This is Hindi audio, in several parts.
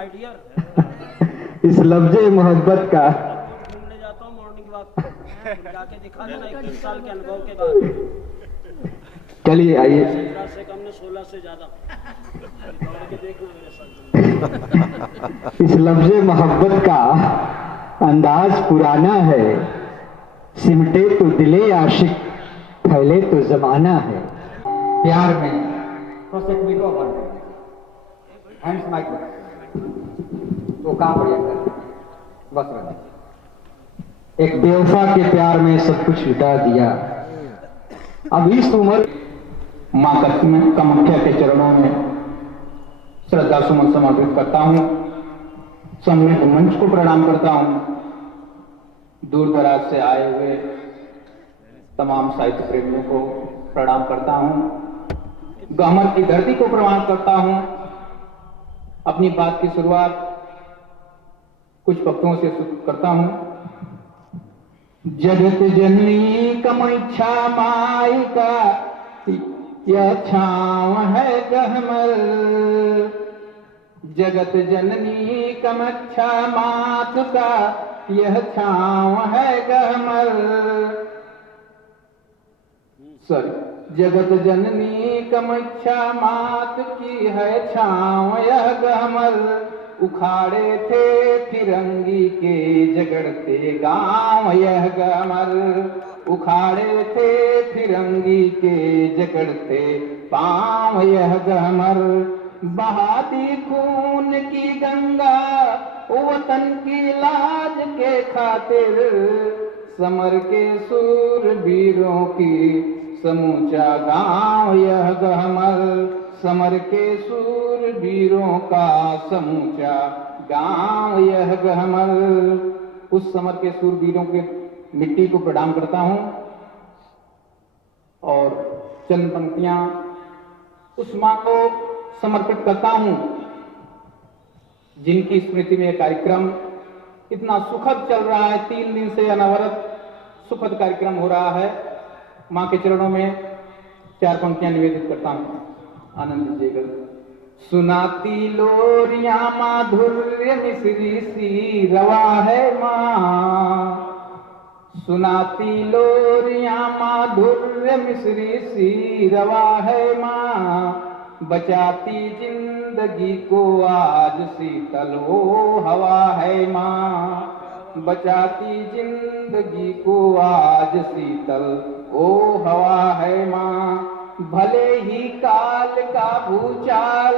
My dear. इस लफ्ज़े मोहब्बत का घूमने जाता हूँ मॉर्निंग वॉक, जाके दिखा देना 21 साल के अनुभव के बाद। चलिए आइए। 17 से कम ने 16 से ज्यादा, दौड़ के देखना मेरे साथ। इस लफ्ज़े मोहब्बत का अंदाज पुराना है, सिमटे तो दिले आशिक, फैले तो जमाना है। प्यार में हैंड्स माइक तो काम बढ़िया कर बस रहे। एक बेवफा के प्यार में सब कुछ लुटा दिया। अब इस उम्र मां कामाख्या के चरणों में श्रद्धा सुमन समर्पित करता हूं। सम्मिलित मंच को प्रणाम करता हूं। दूर दराज से आए हुए तमाम साहित्य प्रेमियों को प्रणाम करता हूं। गहमर की धरती को प्रणाम करता हूं। अपनी बात की शुरुआत कुछ भक्तों से करता हूं। जगत जननी कमैच्छा माई का यह छाँव है गहमर। जगत जननी कमच्छा मात का यह छाँव है गहमर। जगत जननी कमच्छा मात की है छाँव यह गहमर। उखाड़े थे फिरंगी के जगड़ते गांव यह गहमर। उखाड़े थे फिरंगी के जगड़ते पांव यह गहमर। बहाती खून की गंगा वतन की लाज के खातिर। समर के सूरवीरों की समूचा गांव यह गहमर। समर के सूरवीरों का समूचा गांव यह गहमर। उस समर के सूरवीरों के मिट्टी को प्रणाम करता हूं और चंद पंक्तियां उस मां को समर्पित करता हूं जिनकी स्मृति में यह कार्यक्रम इतना सुखद चल रहा है। 3 दिन से अनवरत सुखद कार्यक्रम हो रहा है। मां के चरणों में 4 पंक्तियां निवेदित करता हूं, आनंद लीजिएगा। सुनाती लोरियां माधुर्य मिश्री सी रवा है मां। सुनाती लोरियां माधुर्य मिश्री सी रवा है मां। बचाती जिंदगी को आज शीतल वो हवा है मां। बचाती जिंदगी को आज शीतल ओ हवा है मां। भले ही काल का भूचाल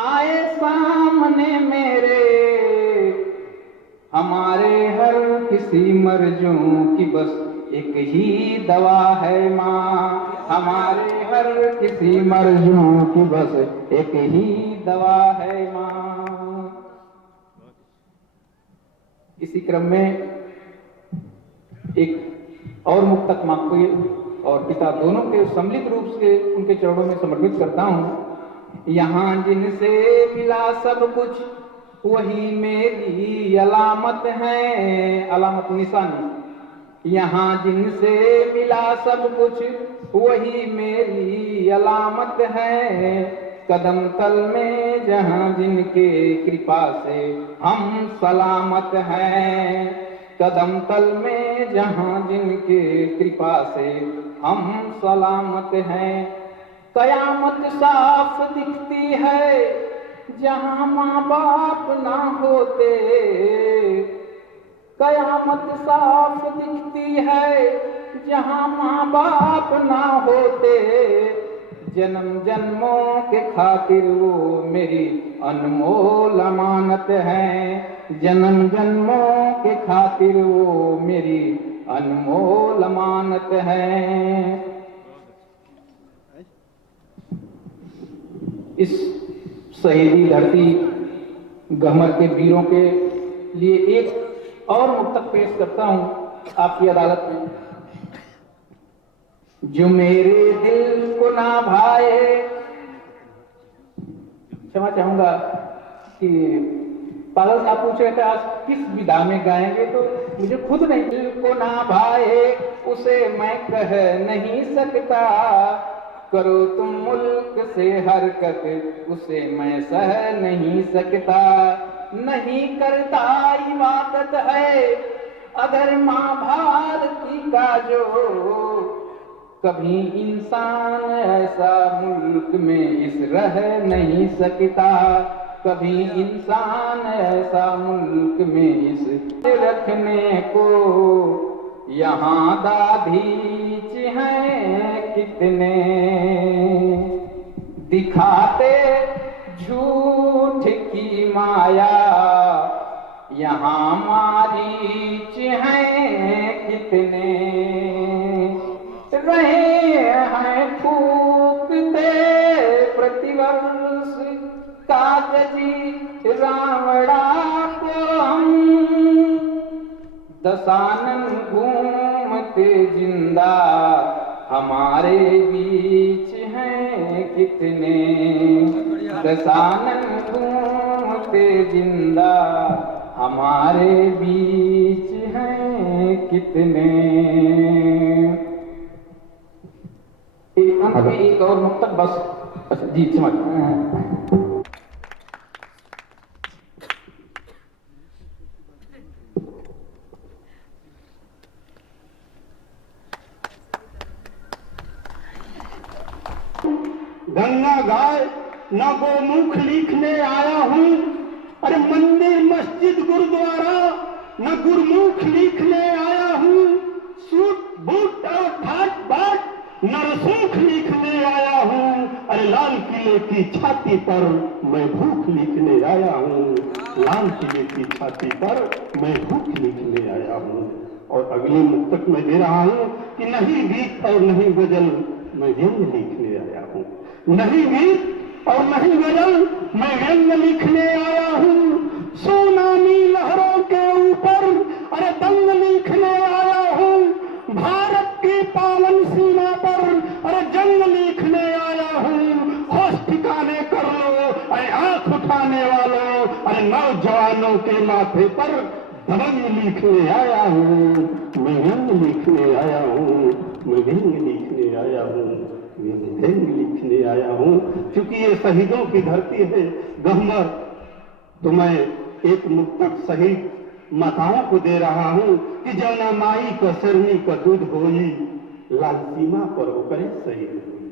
आए सामने मेरे। हमारे हर किसी मर्जों की बस एक ही दवा है मां। हमारे हर किसी मर्जों की बस एक ही दवा है मां। इसी क्रम में एक और मुक्तक मां को और पिता दोनों के सम्मिलित रूप से उनके चरणों में समर्पित करता हूं। यहाँ जिनसे मिला सब कुछ वही मेरी अलामत है। अलामत निशानी। यहाँ जिनसे मिला सब कुछ वही मेरी अलामत है। कदम तल में जहाँ जिनके कृपा से हम सलामत हैं। कदम तल में जहाँ जिनके कृपा से हम सलामत हैं। कयामत साफ दिखती है जहाँ माँ बाप ना होते। कयामत साफ दिखती है जहाँ माँ बाप ना होते। जन्म जन्मों के खातिर वो मेरी अनमोल अमानत है। जन्म जन्मों के खातिर वो मेरी अनमोल अमानत है। इस शहीदी धरती गहमर के वीरों के लिए एक और मुक्तक पेश करता हूं आपकी अदालत में। जो मेरे दिल को ना भाए, क्षमा चाहूंगा कि पागल साहब पूछ रहे थे आज किस विधा में गाएंगे, तो मुझे खुद नहीं। दिल को ना भाए उसे मैं कह नहीं सकता। करो तुम मुल्क से हरकत, उसे मैं सह नहीं सकता। नहीं करता इबादत है अगर माँ भारती का जो, कभी इंसान ऐसा मुल्क में इस रह नहीं सकता। कभी इंसान ऐसा मुल्क में इस रखने को, यहाँ दाधीच हैं कितने, दिखाते झूठ की माया, यहाँ मारीच हैं कितने। रहे हैं फूकते प्रतिवर्ष कागजी रावड़ा को हम, दशानन घूमते जिंदा हमारे बीच हैं कितने। दशानन घूमते जिंदा हमारे बीच हैं कितने। अंत में एक और नुक्ता बस जी समझ। गंगा गाय न गोमुख लिखने आया हूँ, अरे मंदिर मस्जिद गुरुद्वारा न गुरमुख लिखने आया हूँ। सूट बूट और ठाट बाट नरसूख लिखने आया हूँ, अरे लाल किले की छाती पर मैं भूख लिखने आया हूँ। लाल किले की छाती पर मैं भूख लिखने आया हूँ। और अगले मुक्तक में दे रहा हूँ कि नहीं गीत और नहीं गजल मैं व्यंग लिखने आया हूँ। नहीं गीत और नहीं गजल मैं व्यंग लिखने आया हूँ। सुनामी लहरों के ऊपर अरे दंग लिखने आया हूँ। भारत की पावन सीमा पर अरे जंग लिखने आया हूँ। होश ठिकाने कर लो अरे आंख उठाने वालों, अरे नौजवानों के माथे पर दबंग लिखने आया हूँ। मैं व्यंग लिखने आया हूँ। मैं व्यंग लिखने आया हूँ। व्यंग लिखने आया हूँ। क्योंकि ये शहीदों की धरती है गहमर, तो मैं एक मुक्तक शहीद माताओं को दे रहा हूँ कि जौना माई का सरनी का दूध होई, लाल सीमा पर होकर शहीद हुई।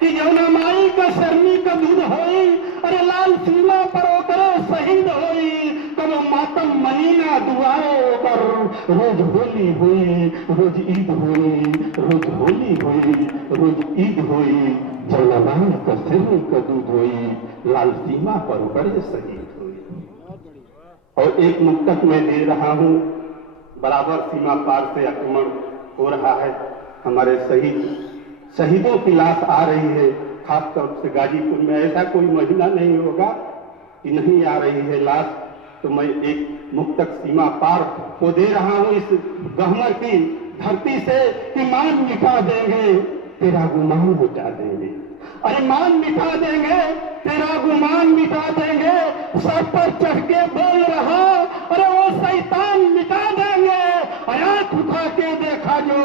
कि जौना माई का सरनी का दूध होई, अरे लाल सीमा पर होकर शहीद होई। कब मातम मनीना दुआओं पर रोज होली हुई, रोज ईद हुई, रोज होली हुई, रोज ईद हुई। जौना माई का सरनी का दूध होई, लाल सीमा पर होकर शहीद हुई। और एक मुक्तक मैं दे रहा हूँ, बराबर सीमा पार से आक्रमण हो रहा है। हमारे शहीदों की लाश आ रही है। खास तौर से गाजीपुर में ऐसा कोई महीना नहीं होगा कि नहीं आ रही है लाश। तो मैं एक मुक्तक सीमा पार को दे रहा हूँ इस गहमर की धरती से कि मान मिटा देंगे तेरा गुमान मिटा देंगे। अरे मान मिटा देंगे तेरा गुमान मिटा देंगे। सर पर चढ़ के बोल रहा अरे वो शैतान मिटा देंगे। आंख उठा के देखा जो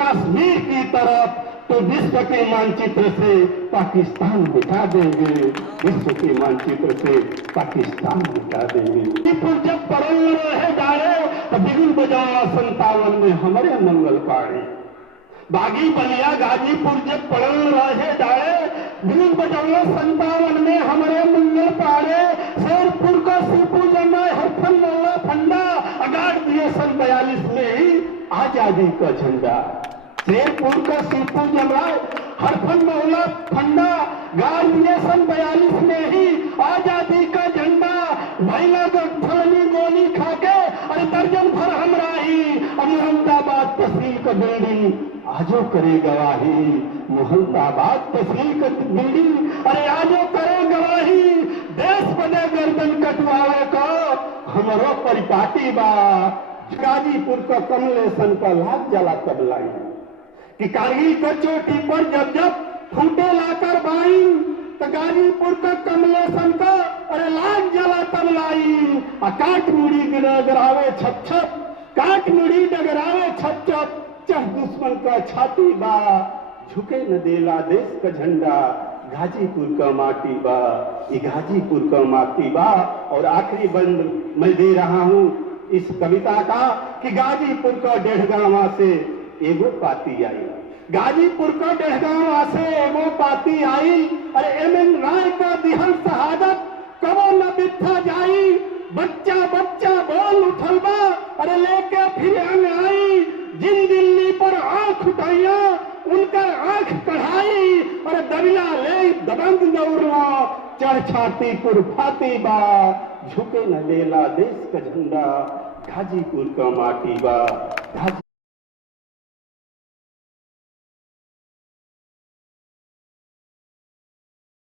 कश्मीर की तरफ, तो विश्व के मानचित्र से पाकिस्तान मिटा देंगे। विश्व के मानचित्र से पाकिस्तान मिटा देंगे। जब पड़ोल रहे डाले तो बिगुल बजावा 57 में हमारे मंगल पाड़े। बागी बलिया गाजीपुर जब पड़ोल रहे डाले, बिगुल बजावा 57 में हमारे मंगल पाड़े। शेरपुर का सीपू जमा हरफन मौला फंडा, अगाड़ दिए सन 42 में ही आजादी का झंडा। शेरपुर का सीपू जमा हरफन मौला फंडा, गाड़ दिए सन 42 में ही आजादी का झंडा। भैला गठनी गोली खाके अरे दर्जन भर हमराही। अब मोहम्मदाबाद तहसील का बिल्डिंग आजो करे गवाही। मोहम्मदाबाद तहसील का बिल्डिंग अरे आजो करे गवाही। देश बने गर्दन कटवावे का हमरो परिपाटी बा। गाजीपुर का कमलेशन का लाख जला तबलाई कि कारगिल का चोटी पर जब जब फूटे लाकर बाई, तो गाजीपुर का कमलेशन का अरे लाख जला तबलाई। काट मुड़ी डगरावे छप छप, काट मुड़ी डगरावे छप छप। चढ़ दुश्मन का छाती बा, झुके न देला देश का झंडा, गाजीपुर का माटी बा, ये गाजीपुर का माटी बा। और आखिरी बंद मैं दे रहा हूं इस कविता का कि गाजीपुर का डेढ़गांवा से एगो पाती आई, गाजीपुर का डेढ़गांवा से एगो पाती आई। अरे एमएन राय का दिहल शहादत कबो न बिथा जाई, बच्चा बच्चा बोल उठल बा, अरे लेके फिर आई। जिन दिल्ली पर आंख उठाइया उनका आंख कढ़ाई, अरे दबिला ले दबंग दौड़ना चढ़ छाती पुर फाती बा, झुके न लेला देश का झंडा, गाजीपुर का माटी बा।